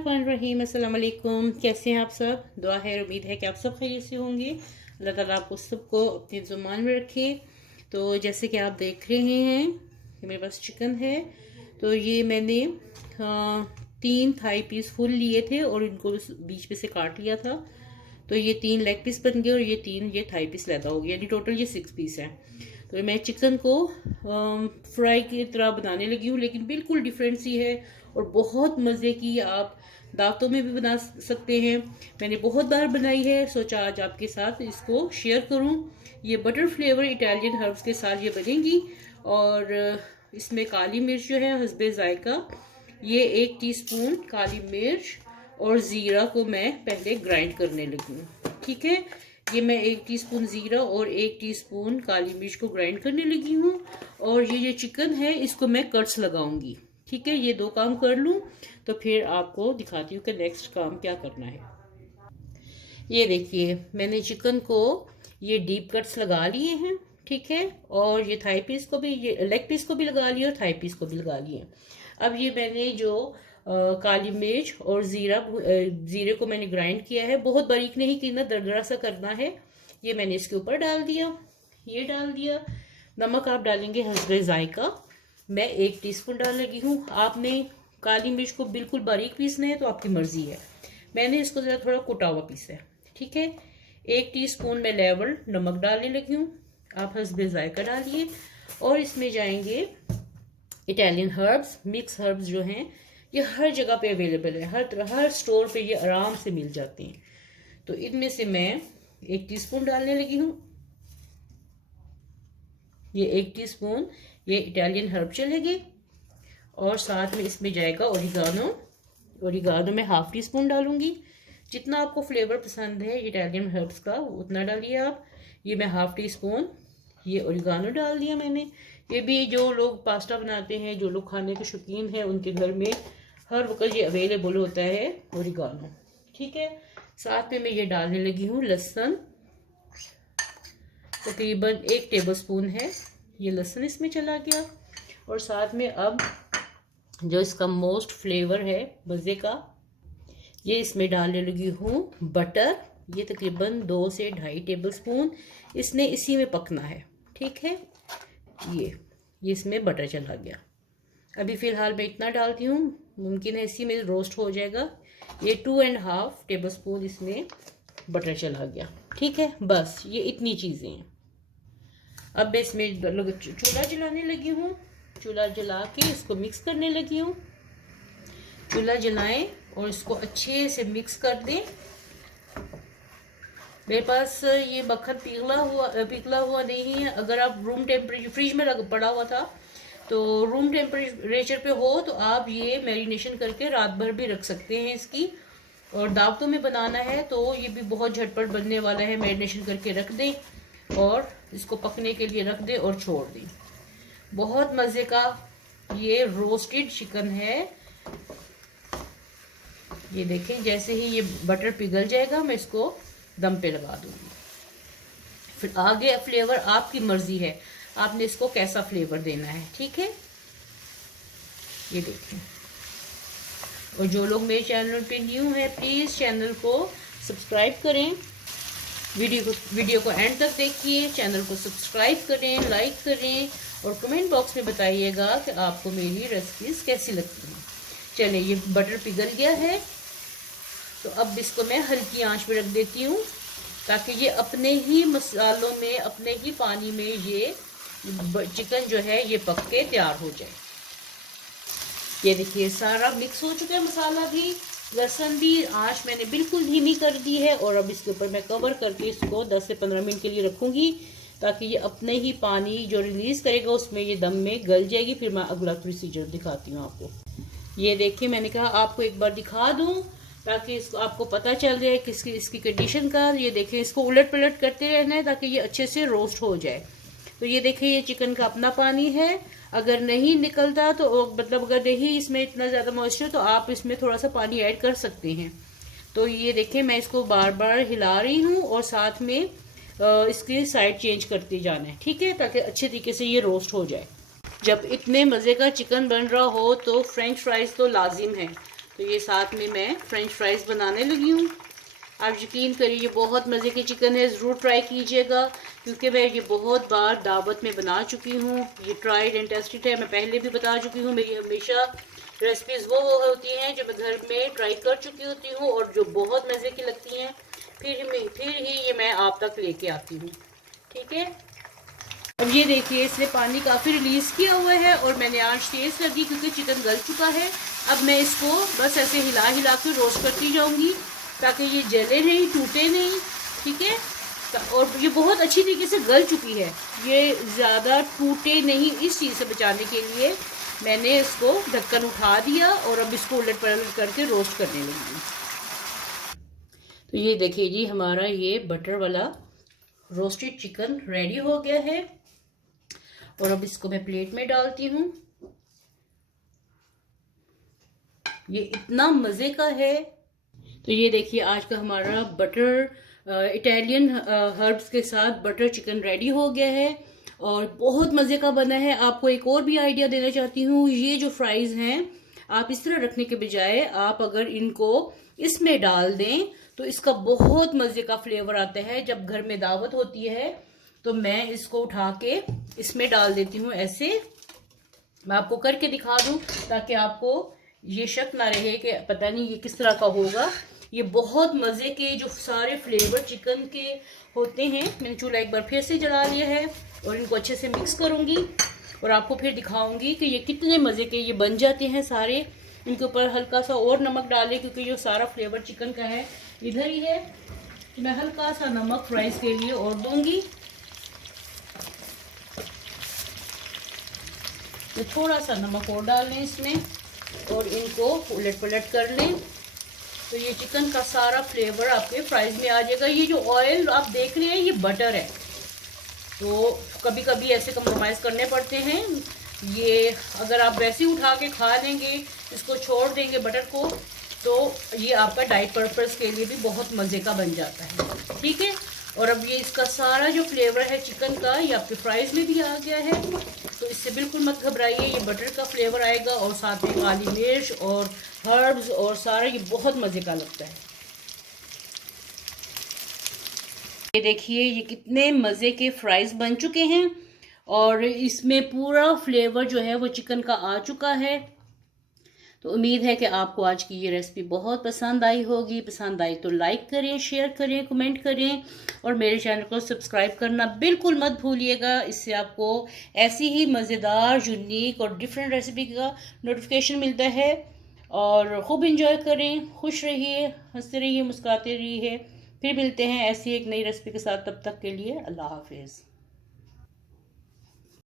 बिस्मिल्लाहिर्रहमानिर्रहीम। अस्सलाम वालेकुम। कैसे हैं आप सब? दुआ है, उम्मीद है कि आप सब खैरियत से होंगे। अल्लाह ताला आपको सबको अपने ज़ुबान में रखे। तो जैसे कि आप देख रहे हैं कि मेरे पास चिकन है। तो ये मैंने 3 थाई पीस फुल लिए थे और इनको बीच में से काट लिया था। तो ये 3 लेग पीस बन गए और ये 3 ये थाई पीस लैदा हो गया, यानी टोटल ये 6 पीस हैं। तो मैं चिकन को फ्राई की तरह बनाने लगी हूँ, लेकिन बिल्कुल डिफरेंट सी है और बहुत मज़े की। आप दावतों में भी बना सकते हैं। मैंने बहुत बार बनाई है, सोचा आज आपके साथ इसको शेयर करूँ। ये बटर फ्लेवर इटालियन हर्ब्स के साथ ये बनेगी। और इसमें काली मिर्च जो है हस्बे जायका, ये 1 टीस्पून काली मिर्च और ज़ीरा को मैं पहले ग्राइंड करने लगी हूँ। ठीक है, ये मैं 1 टीस्पून ज़ीरा और 1 टीस्पून काली मिर्च को ग्राइंड करने लगी हूँ। और ये जो चिकन है इसको मैं कट्स लगाऊंगी। ठीक है, ये 2 काम कर लूँ तो फिर आपको दिखाती हूँ कि नेक्स्ट काम क्या करना है। ये देखिए, मैंने चिकन को ये डीप कट्स लगा लिए हैं। ठीक है, और ये थाई पीस को भी, ये लेग पीस को भी लगा लिया और थाई पीस को भी लगा लिए। अब ये मैंने जो काली मिर्च और ज़ीरे को मैंने ग्राइंड किया है, बहुत बारीक नहीं करना, दरदरा सा करना है। ये मैंने इसके ऊपर डाल दिया, ये डाल दिया। नमक आप डालेंगे हस्बे जायका, मैं 1 टीस्पून डाल लगी हूँ। आपने काली मिर्च को बिल्कुल बारीक पीसना है तो आपकी मर्जी है। मैंने इसको ज़रा थोड़ा कुटा हुआ पीसा है। ठीक है, 1 टीस्पून मैं लेवल नमक डालने लगी हूँ, आप हस्बे जायका डालिए। और इसमें जाएंगे इटालियन हर्ब्स, मिक्स हर्ब्स जो हैं ये हर जगह पे अवेलेबल है, हर स्टोर पे ये आराम से मिल जाते हैं। तो इनमें से मैं 1 टीस्पून डालने लगी हूँ। ये 1 टीस्पून ये इटालियन हर्ब चलेंगे। और साथ में इसमें जाएगा ओरिगानो। ओरिगानो में 1/2 टीस्पून डालूंगी। जितना आपको फ्लेवर पसंद है इटालियन हर्ब्स का उतना डालिए आप। ये मैं 1/2 टीस्पून ये ओरिगानो डाल दिया मैंने। ये भी जो लोग पास्ता बनाते हैं, जो लोग खाने के शौकीन हैं, उनके घर में हर वक्त ये अवेलेबल होता है ओरिगानो। ठीक है, साथ में मैं ये डालने लगी हूँ लहसुन, तकरीबन 1 टेबलस्पून है ये लहसुन इसमें चला गया। और साथ में अब जो इसका मोस्ट फ्लेवर है मज़े का, ये इसमें डालने लगी हूँ बटर। ये तकरीबन 2 से 2.5 टेबलस्पून, इसने इसी में पकना है। ठीक है, ये इसमें बटर चला गया। अभी फ़िलहाल मैं इतना डालती हूँ, मुमकिन है इसी में रोस्ट हो जाएगा। ये 2.5 टेबलस्पून इसमें बटर चला गया। ठीक है, बस ये इतनी चीज़ें हैं। अब मैं इसमें चूल्हा जलाने लगी हूँ। चूल्हा जला के इसको मिक्स करने लगी हूँ। चूल्हा जलाएं और इसको अच्छे से मिक्स कर दें। मेरे पास ये मक्खन पिघला हुआ नहीं है। अगर आप रूम टेम्परेचर, फ्रिज में पड़ा हुआ था, तो रूम टेम्परेचर पे हो तो आप ये मैरिनेशन करके रात भर भी रख सकते हैं इसकी। और दावतों में बनाना है तो ये भी बहुत झटपट बनने वाला है। मैरिनेशन करके रख दें और इसको पकने के लिए रख दें और छोड़ दें। बहुत मज़े का ये रोस्टेड चिकन है। ये देखें, जैसे ही ये बटर पिघल जाएगा मैं इसको दम पे लगा दूंगी। फिर आगे फ्लेवर आपकी मर्जी है, आपने इसको कैसा फ्लेवर देना है। ठीक है, ये देखें। और जो लोग मेरे चैनल पे न्यू हैं, प्लीज़ चैनल को सब्सक्राइब करें। वीडियो को एंड तक देखिए, चैनल को सब्सक्राइब करें, लाइक करें और कमेंट बॉक्स में बताइएगा कि आपको मेरी रेसिपीज़ कैसी लगती हैं। चलिए, ये बटर पिघल गया है तो अब इसको मैं हल्की आंच पे रख देती हूँ, ताकि ये अपने ही मसालों में, अपने ही पानी में ये चिकन जो है ये पक के तैयार हो जाए। ये देखिए, सारा मिक्स हो चुका है मसाला भी, लहसुन भी। आंच मैंने बिल्कुल धीमी कर दी है। और अब इसके ऊपर मैं कवर करके इसको 10 से 15 मिनट के लिए रखूँगी, ताकि ये अपने ही पानी जो रिलीज़ करेगा उसमें ये दम में गल जाएगी। फिर मैं अगला प्रोसीजर दिखाती हूँ आपको। ये देखिए, मैंने कहा आपको एक बार दिखा दूँ ताकि इसको आपको पता चल जाए किसकी इसकी कंडीशन का। ये देखिए, इसको उलट पलट करते रहना है ताकि ये अच्छे से रोस्ट हो जाए। तो ये देखिए, ये चिकन का अपना पानी है। अगर नहीं निकलता तो मतलब अगर नहीं इसमें इतना ज़्यादा मॉइस्चर तो आप इसमें थोड़ा सा पानी ऐड कर सकते हैं। तो ये देखिए, मैं इसको बार बार हिला रही हूँ और साथ में इसकी साइड चेंज करते जाना है। ठीक है, ताकि अच्छे तरीके से ये रोस्ट हो जाए। जब इतने मज़े का चिकन बन रहा हो तो फ्रेंच फ्राइज़ तो लाजिम है। तो ये साथ में मैं फ्रेंच फ्राइज बनाने लगी हूँ। आप यकीन करिए ये बहुत मज़े की चिकन है, ज़रूर ट्राई कीजिएगा, क्योंकि मैं ये बहुत बार दावत में बना चुकी हूँ। ये ट्राइड एंड टेस्टेड है, मैं पहले भी बता चुकी हूँ। मेरी हमेशा रेसिपीज़ वो होती हैं जो मैं घर में ट्राई कर चुकी होती हूँ और जो बहुत मज़े की लगती हैं, फिर ही ये मैं आप तक लेके आती हूँ। ठीक है, अब ये देखिए इसने पानी काफ़ी रिलीज़ किया हुआ है और मैंने आंच तेज़ कर दी क्योंकि चिकन गल चुका है। अब मैं इसको बस ऐसे हिला हिला के रोस्ट करती जाऊंगी ताकि ये जले नहीं, टूटे नहीं। ठीक है, और ये बहुत अच्छी तरीके से गल चुकी है, ये ज़्यादा टूटे नहीं, इस चीज़ से बचाने के लिए मैंने इसको ढक्कन उठा दिया और अब इसको उलट पलट करके रोस्ट करने लगी। तो ये देखिए जी हमारा ये बटर वाला रोस्टेड चिकन रेडी हो गया है और अब इसको मैं प्लेट में डालती हूँ। ये इतना मज़े का है। तो ये देखिए आज का हमारा बटर इटालियन हर्ब्स के साथ बटर चिकन रेडी हो गया है और बहुत मज़े का बना है। आपको एक और भी आइडिया देना चाहती हूँ, ये जो फ्राइज़ हैं आप इस तरह रखने के बजाय आप अगर इनको इसमें डाल दें तो इसका बहुत मज़े का फ्लेवर आता है। जब घर में दावत होती है तो मैं इसको उठा के इसमें डाल देती हूँ। ऐसे मैं आपको करके दिखा दूँ ताकि आपको ये शक ना रहे कि पता नहीं ये किस तरह का होगा। ये बहुत मज़े के जो सारे फ्लेवर चिकन के होते हैं। मैंने चूल्हा एक बार फिर से जला लिया है और इनको अच्छे से मिक्स करूँगी और आपको फिर दिखाऊंगी कि ये कितने मज़े के ये बन जाते हैं सारे। इनके ऊपर हल्का सा और नमक डालें क्योंकि जो सारा फ्लेवर चिकन का है इधर ही है। तो मैं हल्का सा नमक फ्राइज के लिए और दूंगी, तो थोड़ा सा नमक और डाल लें इसमें और इनको उलट पलट कर लें। तो ये चिकन का सारा फ्लेवर आपके फ्राइज में आ जाएगा। ये जो ऑयल आप देख रहे हैं ये बटर है, तो कभी कभी ऐसे कंप्रोमाइज़ करने पड़ते हैं। ये अगर आप वैसे ही उठा के खा लेंगे, इसको छोड़ देंगे बटर को, तो ये आपका डाइट पर्पस के लिए भी बहुत मज़े का बन जाता है। ठीक है, और अब ये इसका सारा जो फ्लेवर है चिकन का ये आपके फ्राइज़ में भी आ गया है, तो इससे बिल्कुल मत घबराइए। ये बटर का फ्लेवर आएगा और साथ में काली मिर्च और हर्ब्स और सारा, ये बहुत मज़े का लगता है। ये देखिए ये कितने मज़े के फ्राइज़ बन चुके हैं और इसमें पूरा फ्लेवर जो है वो चिकन का आ चुका है। तो उम्मीद है कि आपको आज की ये रेसिपी बहुत पसंद आई होगी। पसंद आई तो लाइक करें, शेयर करें, कमेंट करें और मेरे चैनल को सब्सक्राइब करना बिल्कुल मत भूलिएगा। इससे आपको ऐसी ही मज़ेदार, यूनिक और डिफरेंट रेसिपी का नोटिफिकेशन मिलता है। और खूब इंजॉय करें, खुश रहिए, हंसते रहिए, मुस्कुराते रहिए। फिर मिलते हैं ऐसी एक नई रेसिपी के साथ, तब तक के लिए अल्लाह हाफिज़।